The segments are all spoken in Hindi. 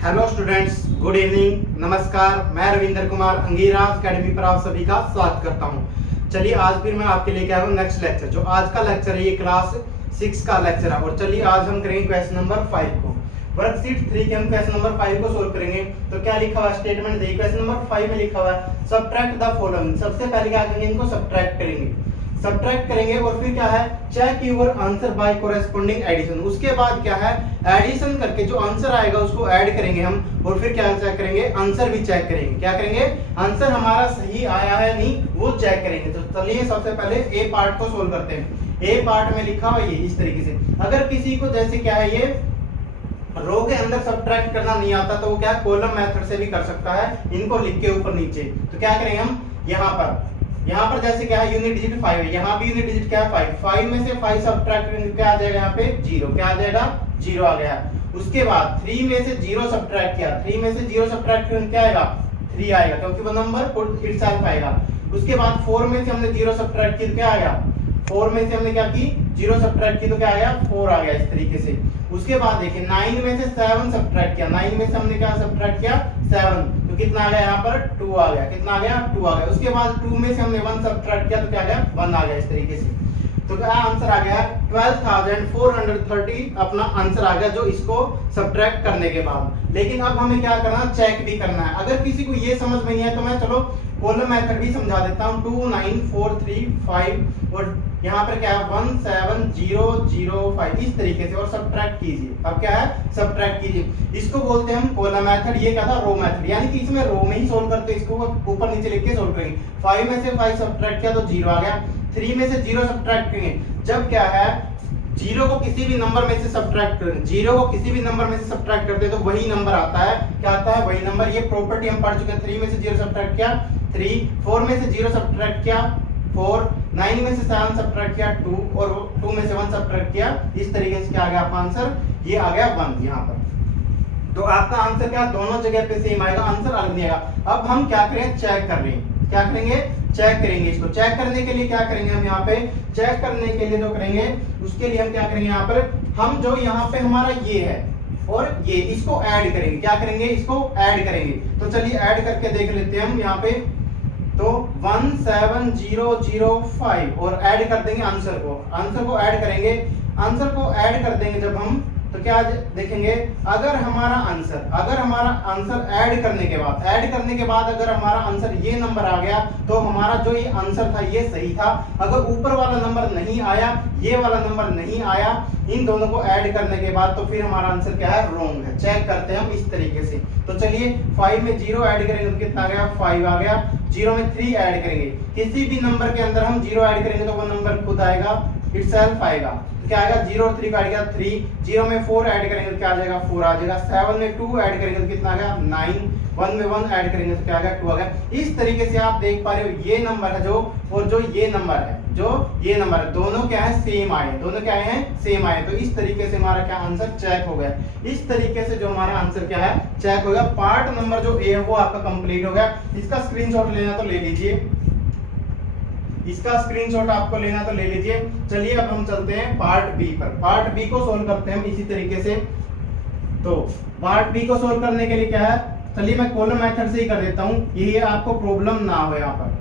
हेलो स्टूडेंट्स, गुड इवनिंग, नमस्कार। मैं रविंद्र कुमार अंगीराज अकेडमी पर आप सभी का स्वागत करता हूं। चलिए आज फिर मैं आपके लिए क्या हूं नेक्स्ट लेक्चर। जो आज का लेक्चर है ये क्लास 6 का लेक्चर है और चलिए आज हम करेंगे क्वेश्चन नंबर 5 को। वर्कशीट 3 के हम क्वेश्चन नंबर 5 को सोल्व करेंगे। तो क्या लिखा हुआ है स्टेटमेंट देखिए। क्वेश्चन नंबर 5 में लिखा हुआ है सब्ट्रैक्ट द फॉलोइंग। सबसे पहले क्या करेंगे, इनको सब्ट्रैक्ट करेंगे और फिर क्या है check your answer by corresponding addition. उसके बाद क्या है एडिशन करके जो आंसर आएगा उसको ऐड करेंगे हम और फिर क्या चेक करेंगे, आंसर भी चेक करेंगे। क्या करेंगे, आंसर हमारा सही आया है नहीं वो चेक करेंगे। तो चलिए सबसे पहले ए पार्ट को सोल्व करते हैं। ए पार्ट में लिखा हुआ ये इस तरीके से। अगर किसी को जैसे क्या है ये रो के अंदर सब्ट्रैक्ट करना नहीं आता तो वो क्या कॉलम मेथड से भी कर सकता है, इनको लिख के ऊपर नीचे। तो क्या करेंगे हम यहाँ पर जैसे क्या है यूनिट डिजिट 5 है, यहाँ भी यूनिट डिजिट क्या है 5 में से 5 सब्ट्रैक्ट करेंगे क्या आ जाएगा, यहाँ पे 0 क्या आ जाएगा 0 आ गया। उसके बाद 3 में से 0 सब्ट्रैक्ट किया, 3 में से 0 सब्ट्रैक्ट करेंगे क्या आएगा 3 आएगा क्योंकि वो नंबर इटसेल्फ आएगा। उसके बाद 4 में से हमने 0 सब्ट्रैक्ट किया तो क्या आएगा, 4 में से हमने क्या की 0 सब्ट्रैक्ट की तो क्या आया 4 आ गया इस तरीके से। उसके बाद देखिए 9 में से 7 सब्ट्रैक्ट किया, 9 में से हमने क्या सब्ट्रैक्ट किया 7 तो कितना आ गया यहाँ पर 2 आ गया। कितना आ गया 2 आ गया। उसके बाद 2 में से हमने 1 सब्ट्रैक्ट किया तो क्या आ गया 1 आ गया इस तरीके से। तो क्या आंसर आ गया 12,430 अपना आंसर आ गया जो इसको सब्ट्रैक्ट करने के बाद। लेकिन अब हमें क्या करना चेक भी करना है। अगर किसी को ये समझ में नहीं है तो मैं चलो कॉलम मेथड भी समझा देता हूं। 2 9 4 3 5 और यहाँ पर क्या है 1 7 0 0 5 इस तरीके से और सब्ट्रैक्ट कीजिए। अब क्या है सब्ट्रैक्ट कीजिए। इसको बोलते हैं हम कॉलम मेथड, ये क्या था रो मेथड, यानी कि इसमें रो में ही सोल्व करते हैं, इसको ऊपर नीचे लिख के सोल्व करेंगे। 5 में से 5 सब्ट्रैक्ट किया तो 0 आ गया। 3 में से 0 सब्ट्रैक्ट करेंगे जब क्या है 0 को किसी भी नंबर में से सब्ट्रैक्ट करें, 0 को किसी भी नंबर में से सब्ट्रैक्ट करते हैं तो वही नंबर आता है। क्या आता है वही नंबर। ये प्रॉपर्टी हम पढ़ चुके हैं। 3 में से 0 सब्ट्रैक्ट किया 3, 4 में से 0 सब्ट्रैक्ट किया 4, 9 में से 7 सब्ट्रैक्ट किया 2 और 2 में से 1 सब्ट्रैक्ट किया। इस तरीके से क्या आ गया आपका आंसर, ये आ गया 1 यहाँ पर। तो आपका आंसर क्या दोनों जगह पे सेम आएगा, आंसर अलग नहीं आएगा। अब हम क्या करें चेक कर रहे हैं, क्या करेंगे चेक करेंगे। इसको चेक करने के लिए क्या करेंगे हम यहाँ पे चेक करने के लिए जो करेंगे उसके लिए हम क्या करेंगे यहाँ पर हम जो यहाँ पे हमारा ये है और ये इसको ऐड करेंगे। क्या करेंगे इसको ऐड करेंगे। तो चलिए ऐड करके देख लेते हैं हम यहाँ पे। तो 17005 और ऐड कर देंगे आंसर को ऐड करेंगे। आंसर को ऐड कर देंगे जब हम तो क्या देखेंगे अगर हमारा आंसर ऐड करने के बाद अगर हमारा आंसर ये नंबर आ गया तो हमारा जो ये आंसर था ये सही था। अगर ऊपर वाला नंबर नहीं आया, ये वाला नंबर नहीं आया, इन दोनों को ऐड करने के बाद तो फिर हमारा आंसर क्या है रॉन्ग है। चेक करते हैं हम इस तरीके से। तो चलिए 5 में 0 ऐड करेंगे तो कितना आ गया 5 आ गया। 0 में 3 ऐड करेंगे, किसी भी नंबर के अंदर हम 0 ऐड करेंगे तो वो नंबर खुद आएगा, इटसेल्फ आएगा। तो क्या आएगा 0 और 3 का आएगा 3। 0 में 4 ऐड करेंगे तो क्या आ जाएगा 4 आ जाएगा। 7 में 2 ऐड करेंगे तो कितना आ गया 9। 1 में 1 ऐड करेंगे तो क्या आ गया 2 आ गया। इस तरीके से आप देख पा रहे हो ये नंबर है जो और जो ये नंबर है दोनों क्या है सेम आए, दोनों क्या है सेम आए। तो इस तरीके से हमारा क्या आंसर चेक हो गया। इस तरीके से जो हमारा आंसर क्या है चेक हो गया। पार्ट नंबर जो ए है वो आपका कंप्लीट हो गया। इसका स्क्रीनशॉट लेना तो ले लीजिए, इसका स्क्रीनशॉट आपको लेना तो ले लीजिए। चलिए अब हम चलते हैं पार्ट बी पर। पार्ट बी को सोल्व करते हैं हम इसी तरीके से। तो पार्ट बी को सोल्व करने के लिए क्या है चलिए मैं कॉलम मेथड से ही कर देता हूं, ये आपको प्रॉब्लम ना हो यहाँ पर।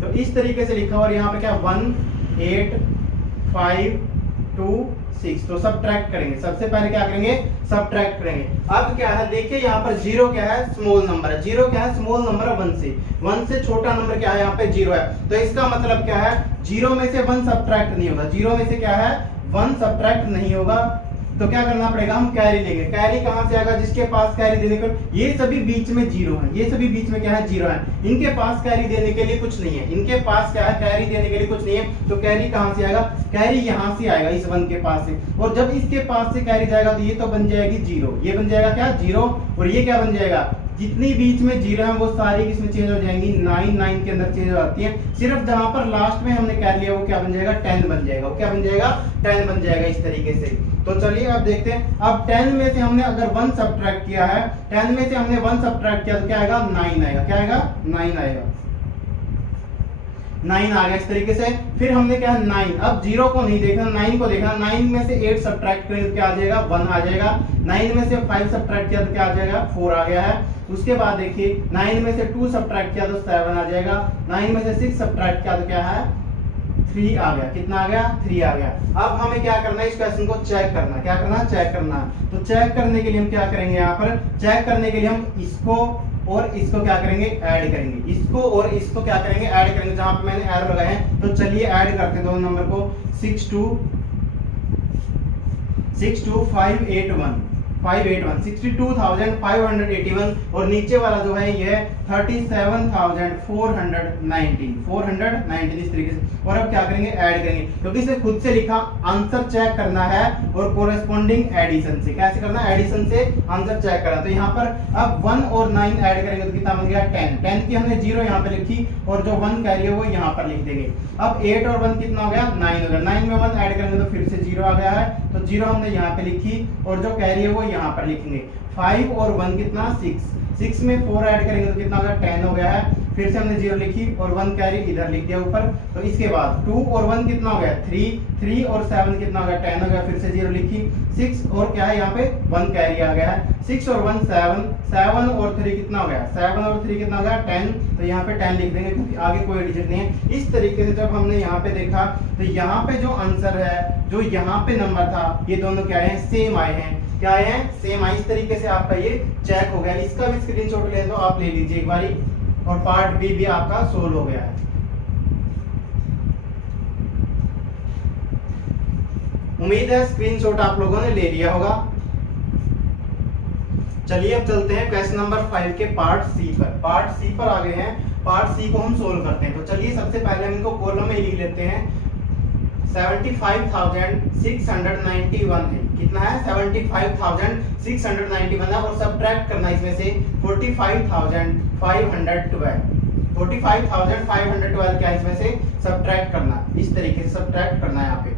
तो इस तरीके से लिखा और यहाँ पे क्या 1 8 5 2 6 तो सब्ट्रैक्ट करेंगे। सबसे पहले क्या करेंगे सब्ट्रैक्ट करेंगे। अब क्या है देखिए यहाँ पर 0 क्या है स्मॉल नंबर है, 0 क्या है स्मॉल नंबर है 1 से छोटा नंबर क्या है यहाँ पे 0 है। तो इसका मतलब क्या है 0 में से 1 सब्ट्रैक्ट नहीं होगा, 0 में से क्या है 1 सब्ट्रैक्ट नहीं होगा। तो क्या करना पड़ेगा हम कैरी लेंगे। कैरी कहां से आएगा, जिसके पास कैरी देने को ये सभी बीच में 0 है, ये सभी बीच में क्या है 0 है। इनके पास कैरी देने के लिए कुछ नहीं है, इनके पास क्या है कैरी देने के लिए कुछ नहीं है। तो कैरी कहां से आएगा, कैरी यहां से आएगा इस 1 के पास से। और जब इसके पास से कैरी जाएगा तो ये तो बन जाएगी 0, ये बन जाएगा क्या 0 और ये क्या बन जाएगा जितनी बीच में 0 है वो सारी किसमें चेंज हो जाएंगी 9 के अंदर चेंज हो जाती है। सिर्फ जहां पर लास्ट में हमने कैरी लिया वो क्या बन जाएगा 10 बन जाएगा। वो क्या बन जाएगा 10 बन जाएगा इस तरीके से। तो चलिए अब देखते हैं। अब 10 में से हमने अगर 1 सब्ट्रैक्ट किया है, 10 में से हमने 1 सब्ट्रैक्ट किया तो क्या आएगा 9 आएगा। क्या आएगा 9 आएगा। 9 आ गया इस तरीके से। फिर हमने क्या है 9, अब 0 को नहीं देखना, 9 को देखना। 9 में से 8 सब्ट्रैक्ट करें तो क्या आ जाएगा 1 आ जाएगा। 9 में से 5 सब्ट्रैक्ट किया तो क्या आ जाएगा 4 आ गया है। उसके बाद देखिए 9 में से 2 सब्ट्रैक्ट किया तो 7 आ जाएगा। 9 में से 6 सब्ट्रैक्ट किया तो क्या है 3 आ गया। कितना आ गया 3 आ गया। अब हमें क्या करना है, इस क्वेश्चन को चेक करना है। क्या करना है चेक करना। तो चेक करने के लिए हम क्या करेंगे, यहाँ पर चेक करने के लिए हम इसको और इसको क्या करेंगे ऐड करेंगे। इसको और इसको क्या करेंगे ऐड करेंगे, जहां पे मैंने एरो लगाए हैं। तो चलिए ऐड करते हैं दोनों नंबर को। 62581 62,581 और नीचे वाला जो है ये 37,419 इस तरीके से। और अब क्या करेंगे ऐड करेंगे, क्योंकि इसने खुद से लिखा आंसर चेक करना है और कोरेस्पोंडिंग एडिशन से। कैसे करना है, एडिशन से आंसर चेक करना। तो यहाँ पर अब 1 और 9 ऐड करेंगे तो कितना बन गया 10। 10 की हमने 0 यहाँ पे लिखी और जो 1 कैरी है वो यहाँ पर लिख देंगे। अब 8 और 1 कितना हो गया 9 हो गया। 9 में 1 ऐड करेंगे तो फिर से 0 आ गया है, तो 0 हमने यहाँ पे लिखी और जो कैरी है वो यहाँ पर लिखेंगे। 5 और 1 कितना 6। 6 में 4 ऐड करेंगे तो कितना होगा 10 हो गया है। फिर से हमने 0 लिखी और 1 कैरी इधर लिख दिया ऊपर। तो इसके बाद 2 और 1 कितना हो गया 3। 3 और 7 कितना हो गया 10 हो गया। फिर से 0 लिखी। 6 और क्या है यहाँ पे 1 कैरी आ गया है। 6 और 1 7। 7 और 3 कितना हो गया 7 और 3 कितना हो गया 10। तो यहाँ पे 10 लिख देंगे क्योंकि आगे कोई डिजिट नहीं है। इस तरीके से जब हमने यहाँ पे देखा तो यहाँ पे जो आंसर है, जो यहाँ पे नंबर था, ये दोनों क्या है सेम आए हैं। क्या है सेम आए। इस तरीके से आपका ये चेक हो गया। इसका भी स्क्रीनशॉट ले दो आप, ले लीजिए एक बारी। और पार्ट बी भी आपका सोल्व हो गया है। उम्मीद है स्क्रीनशॉट आप लोगों ने ले लिया होगा। चलिए अब चलते हैं क्वेश्चन नंबर 5 के पार्ट सी पर। पार्ट सी पर आ गए हैं। पार्ट सी को हम सोल्व करते हैं। तो चलिए सबसे पहले हम इनको कॉलम में लिख लेते हैं। 75,691 है। कितना है 75,691 है और सब्ट्रैक्ट करना इसमें से 45,512। 45,512 क्या है इसमें से सब्ट्रैक्ट करना। इस तरीके से सब्ट्रैक्ट करना है यहाँ पे।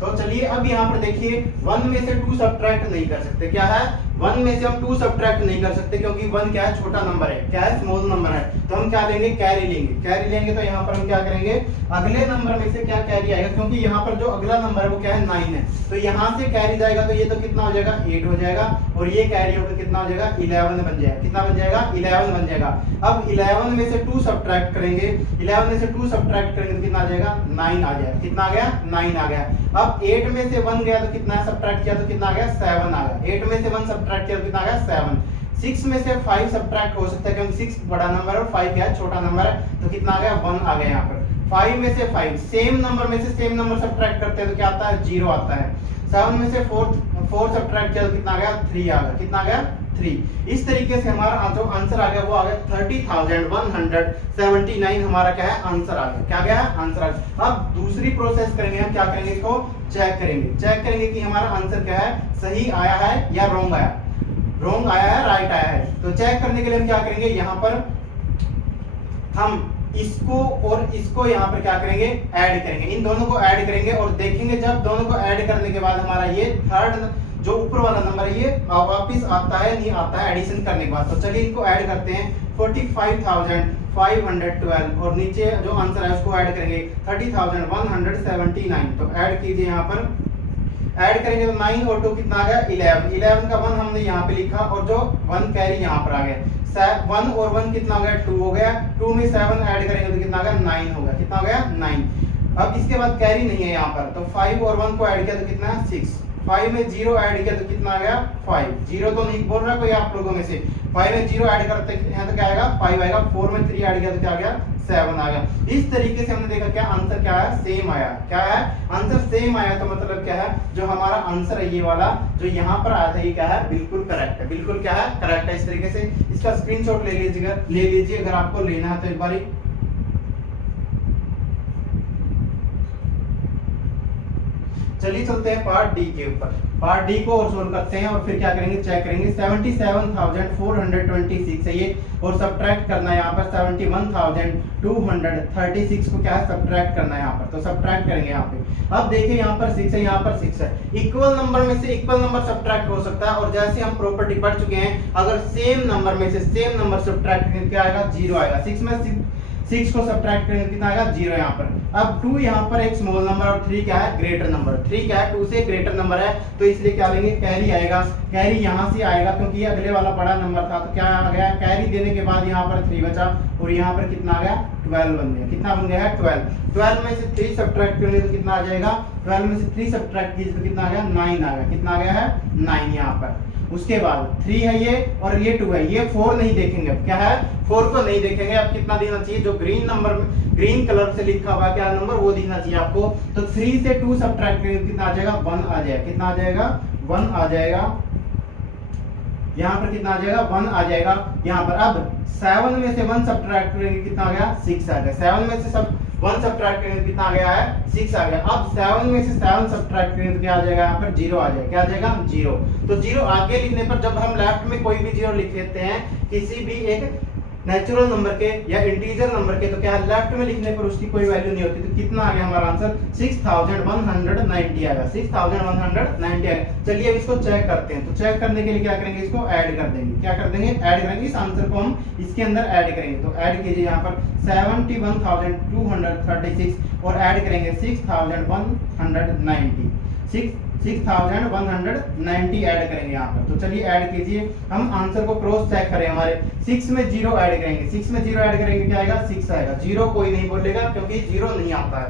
तो चलिए अब यहाँ पर देखिए 1 में से 2 सब्ट्रैक्ट नहीं कर सकते। क्या है 1 में से हम 2 सब्ट्रैक्ट नहीं कर सकते क्योंकि 1 क्या है छोटा नंबर है, क्या है स्मॉल नंबर है। तो हम क्या लेंगे कैरी लेंगे। कैरी लेंगे तो यहाँ पर हम क्या करेंगे अगले नंबर में से क्या कैरी आएगा, क्योंकि यहाँ पर जो अगला नंबर है वो क्या है 9 है। तो यहाँ से कैरी जाएगा तो ये तो कितना हो जाएगा 8 हो जाएगा और ये कैरी होकर कितना हो जाएगा 11 बन जाएगा। कितना बन जाएगा 11 बन जाएगा। अब 11 में से 2 सब्ट्रैक्ट करेंगे। 11 में से 2 सब्ट्रैक्ट करेंगे तो कितना आ जाएगा 9 आ जाएगा। कितना आ गया 9 आ गया। अब 8 में से 1 गया तो कितना सब्ट्रैक्ट किया तो कितना आ गया 7 आ गया। 8 में से 1 सब्ट्रैक्ट किया तो कितना आ गया 7। 6 में से 5 सब्ट्रैक्ट हो सकता है क्योंकि 6 बड़ा नंबर है और 5 क्या है छोटा नंबर है। तो कितना आ गया 1 आ गया यहाँ पर। 5 में से 5 सेम नंबर में से सेम नंबर सब्ट्रैक्ट करते हैं तो क्या आता है 0 आता है। 7 में से 4 सब्ट्रैक्ट किया तो कितना आ गया 3 आ गया। कितना आ गया 3। इस तरीके से हमारा जो आंसर आ गया वो आ गया 30,179 हमारा क्या है आंसर आ गया। क्या गया आंसर आ गया। अब दूसरी प्रोसेस करेंगे हम, क्या करेंगे इसको चेक करेंगे। चेक करेंगे कि हमारा आंसर क्या है सही आया है या रॉन्ग आया। रॉन्ग आया है राइट आया है। तो चेक करने के लिए हम क्या करेंगे यहाँ पर हम इसको और इसको यहाँ पर क्या करेंगे ऐड करेंगे। इन दोनों को ऐड करेंगे और देखेंगे जब दोनों को ऐड करने के बाद हमारा ये थर्ड जो ऊपर वाला नंबर है ये वापिस आता है नहीं आता है एडिशन करने के बाद। तो चलिए इनको ऐड करते हैं 45,512 और नीचे जो आंसर है उसको ऐड करेंगे 30,179। तो ऐड कीजिए यहाँ पर। ऐड करेंगे तो 9 और 2 कितना आ गया 11। 11 का 1 हमने यहाँ पे लिखा और जो 1 कैरी यहाँ पर आ गया। 1 और 1 कितना हो गया 2 हो गया। 2 में 7 ऐड करेंगे तो कितना आ गया 9 होगा। कितना हो गया 9। अब इसके बाद कैरी नहीं है यहाँ पर तो 5 और 1 को ऐड किया तो कितना है 6। 5 में 0 ऐड किया तो कितना आ गया 5। 0 तो नहीं बोल रहा कोई आप लोगों में से। 5 में 0 ऐड करते हैं तो क्या आएगा 5 आएगा। 4 में 3 ऐड किया तो क्या आ गया 7 आ गया। इस तरीके से हमने देखा क्या आंसर क्या है सेम आया। क्या है आंसर सेम आया। तो मतलब क्या है जो हमारा आंसर है ये वाला जो यहाँ पर आया था ये क्या है बिल्कुल करेक्ट है। बिल्कुल क्या है करेक्ट है। इस तरीके से इसका स्क्रीनशॉट ले लीजिए अगर आपको लेना है तो एक बारी। चलिए चलते हैं पार्ट डी के ऊपर। पार्ट डी को और सोल्व करते हैं और फिर क्या करेंगे चेक करेंगे। 77,426 है ये और सब्ट्रैक्ट करना है यहाँ पर 71,236 को क्या है सब्ट्रैक्ट करना है यहाँ पर। तो सब्ट्रैक्ट करेंगे यहाँ पे। अब देखिए यहाँ पर 6 है यहाँ पर 6 है। इक्वल नंबर में से इक्वल नंबर सब्ट्रैक्ट हो सकता है और जैसे हम प्रॉपर्टी पढ़ चुके हैं अगर सेम नंबर में से सेम नंबर सब्ट्रैक्ट क्या आएगा 0 आएगा। 6 6 को सब्ट्रैक्ट करेंगे तो कितना आएगा 0 यहाँ पर। अब 2 यहाँ पर एक स्मॉल नंबर और 3 क्या है ग्रेटर नंबर, 3 क्या है 2 से ग्रेटर नंबर है, तो इसलिए क्या लेंगे कैरी आएगा। कैरी यहाँ से आएगा क्योंकि ये अगले वाला बड़ा नंबर था, तो क्या आ गया कैरी देने के बाद यहाँ पर 3 बचा और यहाँ पर कितना आ गया 12 बन गया। कितना बन गया है 12। 12 में से 3 सब्ट्रैक्ट करेंगे तो कितना आ जाएगा, 12 में से 3 सब्ट्रैक्ट कीजिए तो कितना आ गया 9 आ गया। कितना आ गया है 9 यहाँ पर। उसके बाद 3 है ये और ये 2 है, ये 4 नहीं देखेंगे। अब क्या है 4 को नहीं देखेंगे। अब कितना दिखना चाहिए, जो ग्रीन नंबर में ग्रीन कलर से लिखा हुआ क्या नंबर वो दिखना चाहिए आपको। तो 3 से 2 सब्ट्रैक्ट करेंगे कितना आ जाएगा 1 आ जाएगा। कितना आ जाएगा 1 आ जाएगा। यहाँ पर कितना आ जाएगा 1 आ जाएगा यहाँ पर। अब 7 में से 1 सब्ट्रैक्ट करेंगे कितना आ गया 6 आ गया। 7 में से सब 1 सब्ट्रैक्ट करेंगे कितना आ गया है 6 आ गया। अब 7 में से 7 सब्ट्रैक्ट करेंगे तो क्या आ जाएगा यहाँ पर 0 आ जाएगा। क्या आ जाएगा 0। तो 0 आगे लिखने पर जब हम लेफ्ट में कोई भी 0 लिख लेते हैं किसी भी एक नेचुरल नंबर के या इंटीजर नंबर के, तो क्या है लेफ्ट में लिखने पर उसकी कोई वैल्यू नहीं होती। तो कितना आ गया हमारा आंसर 6190 आएगा। 6190 आएगा। चलिए अब इसको चेक करते हैं। तो चेक करने के लिए क्या करेंगे, इसको ऐड कर देंगे। क्या कर देंगे ऐड करेंगे। इस आंसर को हम इसके अंदर ऐड करेंगे। तो ऐड कीजिए यहाँ पर 71,236 और ऐड करेंगे 6190 6190 ऐड करेंगे यहाँ पर। तो चलिए ऐड कीजिए। हम आंसर को क्रॉस चेक करें। हमारे 6 में 0 ऐड करेंगे। 6 में 0 ऐड करेंगे क्या आएगा 6 आएगा। 0 कोई नहीं बोलेगा क्योंकि 0 नहीं आता है।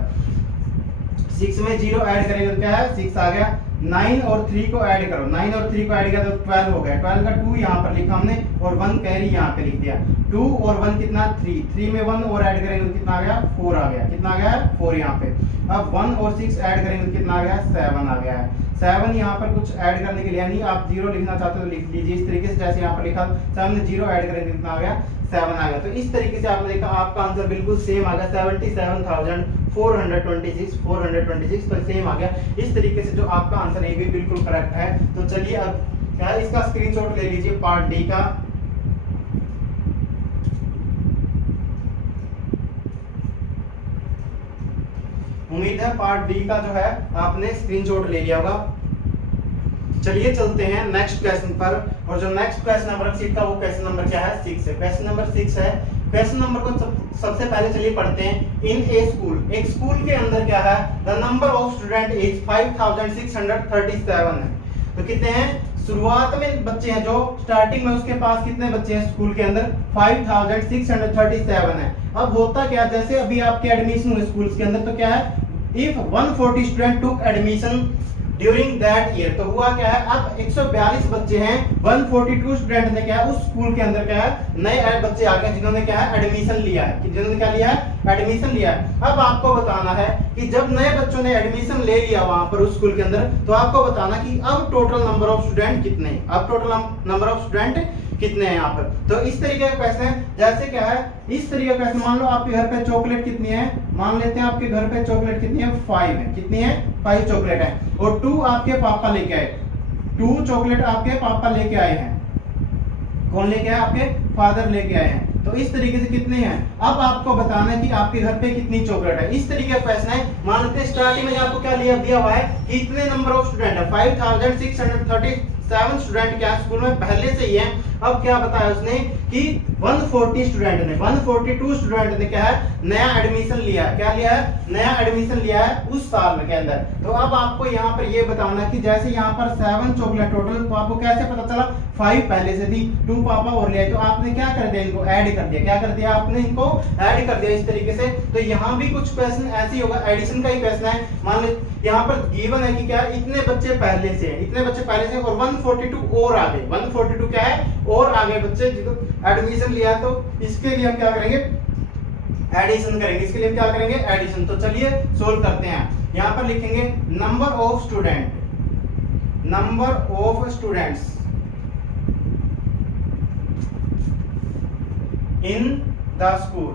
6 में 0 ऐड करेंगे तो क्या है 6 आ गया। 9 और 3 को ऐड करो। 9 और 3 को ऐड किया तो 12 हो गया। 12 का 2 यहाँ पर लिखा हमने और 1 कैरी यहाँ पे लिख दिया। 2 और 1 कितना 3। 3 में 1 और ऐड करेंगे तो कितना आ गया 4 आ गया। कितना आ गया है 4 यहाँ पे। अब 1 और 6 ऐड करेंगे तो कितना आ गया 7 आ गया है। 7 यहाँ पर कुछ ऐड करने के लिए यानी आप 0 लिखना चाहते हो तो लिख लीजिए इस तरीके से जैसे यहाँ पर लिखा। 7 में 0 ऐड करेंगे कितना आ गया 7 आ गया। तो इस तरीके से आपने देखा आपका आंसर बिल्कुल सेम आ गया 77,426 तो सेम आ गया। इस तरीके से जो आपका आंसर है ये भी बिल्कुल करेक्ट है। तो चलिए अब क्या इसका स्क्रीनशॉट ले लीजिए पार्ट डी का। उम्मीद है पार्ट डी का जो है आपने स्क्रीनशॉट ले लिया होगा। चलिए चलते हैं नेक्स्ट क्वेश्चन पर। और जो नेक्स्ट क्वेश्चन नंबर सीट का वो क्वेश्चन नंबर क्या है 6 है। क्वेश्चन नंबर 6 है। क्वेश्चन नंबर को सबसे पहले चलिए पढ़ते हैं। इन ए स्कूल, एक स्कूल के अंदर क्या है the number of student is 5637 है। तो कितने हैं शुरुआत में बच्चे हैं जो स्टार्टिंग में उसके पास कितने बच्चे हैं स्कूल के अंदर 5637 है। अब होता क्या जैसे अभी आपके एडमिशन हुए स्कूल के अंदर तो क्या है if 140 student took admission during that year. तो हुआ क्या है अब 142 बच्चे हैं 142 स्टूडेंट ने क्या है उस स्कूल के अंदर क्या है नए बच्चे आ गए जिन्होंने क्या है एडमिशन लिया है। जिन्होंने क्या लिया है एडमिशन लिया है। अब आपको बताना है कि जब नए बच्चों ने एडमिशन ले लिया वहां पर उस स्कूल के अंदर तो आपको बताना कि अब टोटल नंबर ऑफ स्टूडेंट कितने हैं। अब टोटल नंबर ऑफ स्टूडेंट कितने हैं यहाँ पर। तो इस तरीके का क्वेश्चन है जैसे क्या है इस तरीके का क्वेश्चन। मान लो आपके घर पे चॉकलेट कितनी है, मान लेते हैं आपके घर पे चॉकलेट कितनी है 5 है। कितनी है 5 चॉकलेट है और 2 आपके पापा लेके आए। 2 चॉकलेट आपके पापा लेके आए हैं। कौन लेके आए आपके फादर लेके आए हैं। तो इस तरीके से कितने हैं अब आपको बताना है कि आपके घर पे कितनी चॉकलेट है। इस तरीके का क्वेश्चन है। मान लेते हैं स्टार्टिंग में आपको क्या दिया हुआ है कि इतने नंबर ऑफ स्टूडेंट है 5637 स्टूडेंट क्या स्कूल में पहले से ही है। अब क्या बताया उसने कि 142 स्टूडेंट ने क्या है नया एडमिशन लिया है। क्या लिया है नया एडमिशन लिया है उस साल के अंदर। तो अब आपको यहाँ पर ये बताना कि जैसे यहाँ पर 7 चॉकलेट टोटल तो आपको कैसे पता चला 5 पहले से थी 2 पापा और ले आए। तो आपने क्या कर दिया इनको ऐड कर दिया। क्या कर दिया आपने इनको ऐड कर दिया इस तरीके से। तो यहाँ भी कुछ क्वेश्चन ऐसे ही होगा एडिशन का ही क्वेश्चन है। मान लो यहाँ पर गिवन है कि क्या इतने बच्चे पहले से हैं और 142 और आगे 142 क्या है और आगे बच्चे जिनको एडमिशन लिया है। तो इसके लिए हम क्या करेंगे एडिशन करेंगे। इसके लिए हम क्या करेंगे एडिशन। तो चलिए सोल्व करते हैं। यहाँ पर लिखेंगे number of students in the school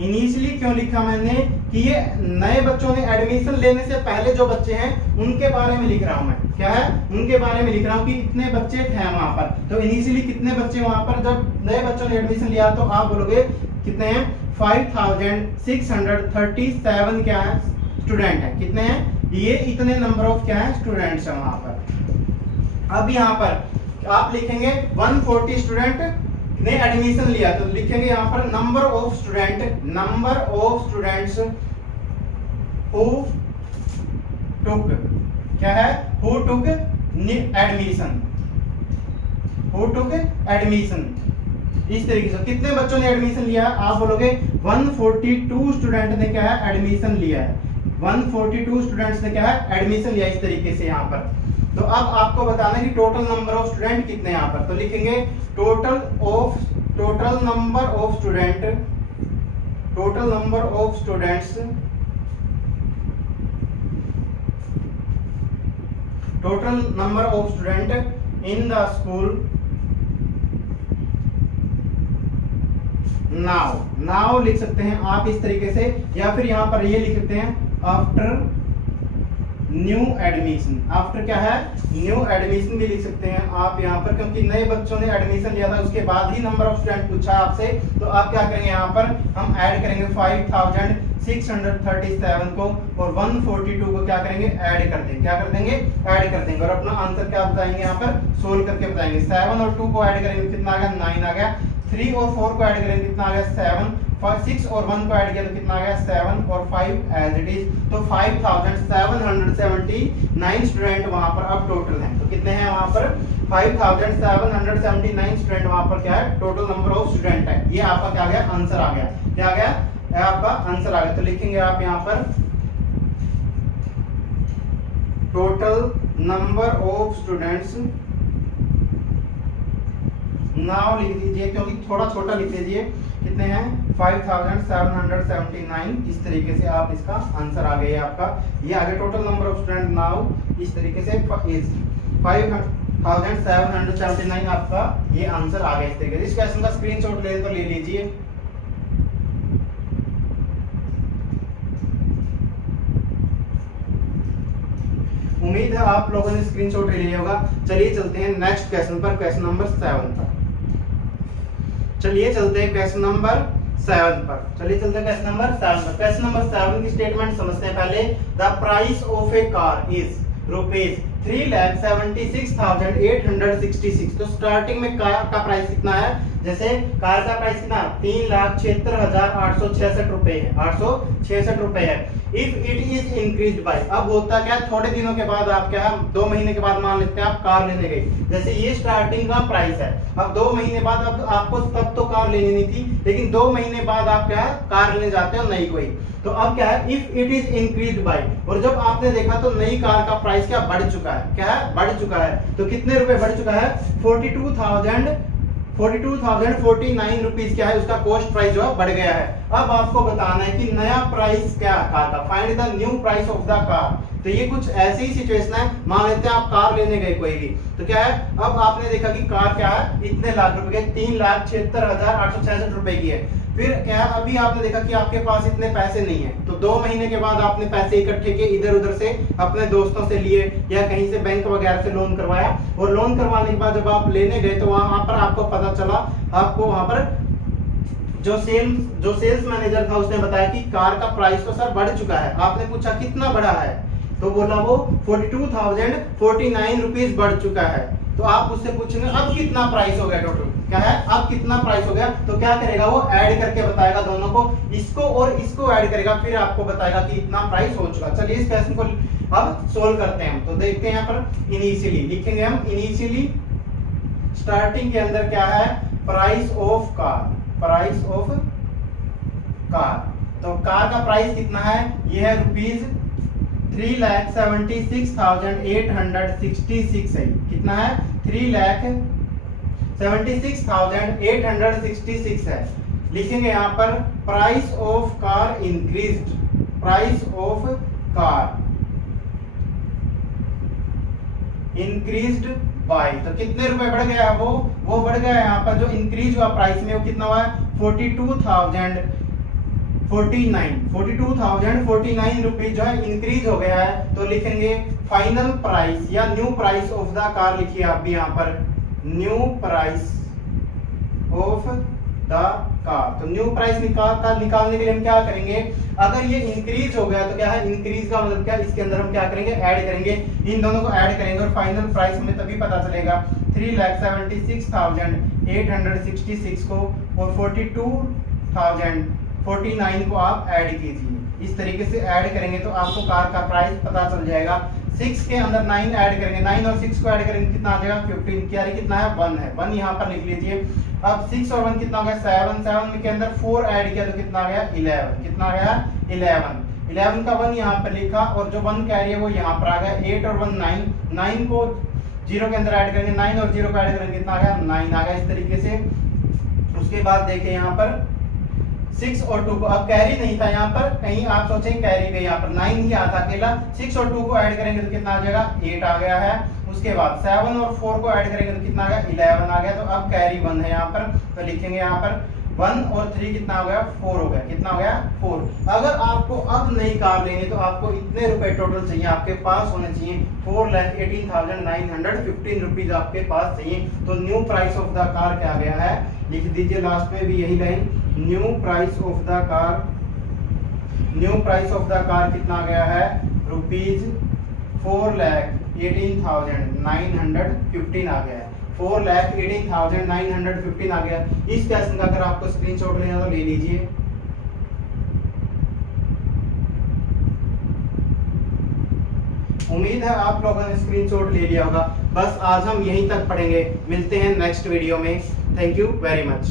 initially क्यों लिखा मैंने कि ये नए बच्चों ने एडमिशन लेने से पहले जो बच्चे हैं उनके बारे में लिख रहा हूं मैं। क्या है उनके बारे में लिख रहा हूं कि इतने बच्चे थे वहां पर। तो इनिशियली कितने बच्चे वहां पर जब नए बच्चों ने एडमिशन लिया तो आप बोलोगे कितने हैं 5637 क्या है स्टूडेंट है। कितने हैं ये इतने नंबर ऑफ क्या है स्टूडेंट्स है वहां पर। अब यहाँ पर आप लिखेंगे 140 स्टूडेंट ने एडमिशन लिया, तो लिखेंगे यहाँ पर number of students who took, क्या है, हु टुक एडमिशन। इस तरीके से कितने बच्चों ने एडमिशन लिया है, आप बोलोगे 142 स्टूडेंट ने क्या है, एडमिशन लिया है। 142 स्टूडेंट्स ने क्या है, एडमिशन लिया, इस तरीके से यहाँ पर। तो अब आपको बताना है कि टोटल नंबर ऑफ स्टूडेंट कितने यहाँ पर, तो लिखेंगे total number of student in the school now लिख सकते हैं आप इस तरीके से, या फिर यहाँ पर ये लिख सकते हैं आफ्टर न्यू एडमिशन। आफ्टर क्या है, न्यू एडमिशन भी लिख सकते हैं आप यहाँ पर, क्योंकि नए बच्चों ने एडमिशन लिया था, उसके बाद ही नंबर ऑफ स्टूडेंट पूछा आपसे। तो आप क्या करेंगे, यहाँ पर हम ऐड करेंगे 5637 को और 142 को क्या करेंगे, ऐड कर देंगे। ऐड कर देंगे और अपना आंसर क्या बताएंगे, यहाँ पर सोल्व करके बताएंगे। 7 और 2 को ऐड करेंगे कितना आ गया, 9 आ गया। 3 और 4 को ऐड करेंगे कितना आ गया, 7। 6 और 1 को ऐड किया तो कितना आ गया, 7 और 5 एज इट इज। तो 5779 स्टूडेंट वहां पर अब टोटल हैं। तो कितने हैं वहां पर, 5779 स्टूडेंट वहां पर क्या है, टोटल नंबर ऑफ स्टूडेंट है। ये आपका क्या गया, आंसर आ गया। क्या आ गया, आपका आंसर आ गया। तो लिखेंगे आप यहाँ पर total number of students, now लिख दीजिए क्योंकि थोड़ा छोटा लिख दीजिए, कितने हैं 5779। इस तरीके से आप इसका आंसर आ गया आपका, ये आ गया total number of student now. इस तरीके से 5779 आपका ये आंसर आ गया इस तरीके से। इस क्वेश्चन का स्क्रीनशॉट ले तो ले लीजिए। उम्मीद है आप लोगों ने स्क्रीनशॉट ले लिया होगा। चलिए चलते हैं नेक्स्ट क्वेश्चन पर, क्वेश्चन नंबर 7 पर। चलिए चलते हैं क्वेश्चन नंबर 7 पर। क्वेश्चन नंबर 7 की स्टेटमेंट समझते हैं पहले। The price of A car is ₹3,76,866। तो स्टार्टिंग में कार का प्राइस कितना है, जैसे कार का प्राइस कितना 3,76,866 रुपए है, 866 रुपए है। If it is increased by, अब होता क्या है, थोड़े दिनों के बाद आप क्या है, 2 महीने के बाद मान लेते हैं आप कार लेने गए, जैसे ये स्टार्टिंग का प्राइस है। अब 2 महीने बाद, अब आपको तब तो कार लेनी नहीं थी, लेकिन 2 महीने बाद आप क्या है, कार लेने जाते हो नई कोई। तो अब क्या है, if it is increased by, और जब आपने देखा तो नई कार का प्राइस क्या बढ़ चुका है, क्या है, बढ़ चुका है। तो कितने रुपए बढ़ चुका है, 42,049 रुपीज क्या है, उसका कॉस्ट प्राइस जो है बढ़ गया है। अब आपको बताना है कि नया प्राइस क्या है कार का, find the new price of the car. तो ये कुछ ऐसी ही सिचुएशन है, मान लेते हैं आप कार लेने गए कोई भी, तो क्या है, अब आपने देखा कि कार क्या है, इतने लाख रुपए की, 3,76,866 रुपए की है। फिर क्या है, अभी आपने देखा कि आपके पास इतने पैसे नहीं है, तो 2 महीने के बाद आपने पैसे इकट्ठे किए, इधर उधर से अपने दोस्तों से लिए या कहीं से बैंक वगैरह से लोन करवाया, और लोन करवाने के बाद जब आप लेने गए तो वहां पर आपको पता चला, आपको वहां पर जो सेल्स मैनेजर था उसने बताया कि कार का प्राइस तो सर बढ़ चुका है। आपने पूछा कितना बढ़ा है, तो बोला वो 42,049 रुपीज बढ़ चुका है। तो आप उससे पूछेंगे अब कितना प्राइस हो गया टोटल, क्या है, अब कितना प्राइस हो गया, तो क्या करेगा वो, ऐड करके बताएगा दोनों को, इसको और इसको ऐड करेगा, फिर आपको बताएगा कि इतना प्राइस हो चुका। चलिए इस क्वेश्चन को अब सोल्व करते हैं हम। तो देखते हैं यहाँ पर इनिशियली लिखेंगे हम, इनिशियली स्टार्टिंग के अंदर क्या है, price of car, price of car. तो कार का प्राइस कितना है, ये है ₹3,76,866 है। कितना है, 3,76,866 है। लिखेंगे यहाँ पर price of car increased, price of car increased by, तो कितने रुपए बढ़ गया, वो बढ़ गया यहाँ पर, जो इंक्रीज हुआ प्राइस में वो कितना हुआ है, 42,049 रुपीज जो है इंक्रीज हो गया है। तो लिखेंगे फाइनल प्राइस या new price of the car, लिखिए आप भी यहाँ पर new price of the car. तो न्यू प्राइस निकालने के लिए हम क्या करेंगे, अगर ये इंक्रीज हो गया तो क्या है, इंक्रीज का मतलब क्या, इसके अंदर हम क्या करेंगे, ऐड करेंगे, इन दोनों को ऐड करेंगे और फाइनल प्राइस हमें तभी पता चलेगा 3,76,866 को और 42,049 को आप ऐड कीजिए। इस तरीके से ऐड करेंगे तो आपको कार का प्राइस पता चल जाएगा। 6 के अंदर 9 ऐड करेंगे, 9 और 6 को ऐड करेंगे कितना आ जाएगा 15, क्या कितना है 1 है, 1 यहाँ पर लिख लीजिए। अब 6 और 1 कितना हो गया 7, 7 के अंदर 4 ऐड किया तो कितना आ गया 11, कितना आ गया 11, 11 का 1 यहाँ पर लिखा और जो 1 कैरी है वो यहाँ पर आ गया। 8 और 1 9, 9 को 0 के अंदर ऐड करेंगे, 9 और 0 को ऐड करेंगे कितना आ गया 9 आ गया, इस तरीके से। उसके बाद देखिए यहाँ पर 6 और 2 को, अब कैरी नहीं था यहाँ पर, कहीं आप सोचें कैरी पे, यहाँ पर 9 ही आता अकेला, 6 और 2 को ऐड करेंगे तो कितना आ जाएगा 8 आ गया है। उसके बाद 7 और 4 को ऐड करेंगे तो कितना आ गया 11 आ गया। तो अब कैरी 1 है यहाँ पर, तो लिखेंगे यहाँ पर 1 और 3 कितना हो गया 4 हो गया, कितना हो गया 4। अगर आपको अब नई कार लेनी तो आपको इतने रुपए टोटल चाहिए, आपके पास होने चाहिए 4,18,915 रुपीज आपके पास चाहिए। तो new price of the car क्या गया है, लिख दीजिए लास्ट में भी यही line, new price of the car, new price of the car कितना गया है रुपीज 4,18,915 आ गया है, 4,18,915 आ गया। इस क्वेश्चन का अगर आपको स्क्रीनशॉट लेना तो ले लीजिए। उम्मीद है आप लोगों ने स्क्रीनशॉट ले लिया होगा। बस आज हम यहीं तक पढ़ेंगे, मिलते हैं नेक्स्ट वीडियो में। Thank you very much.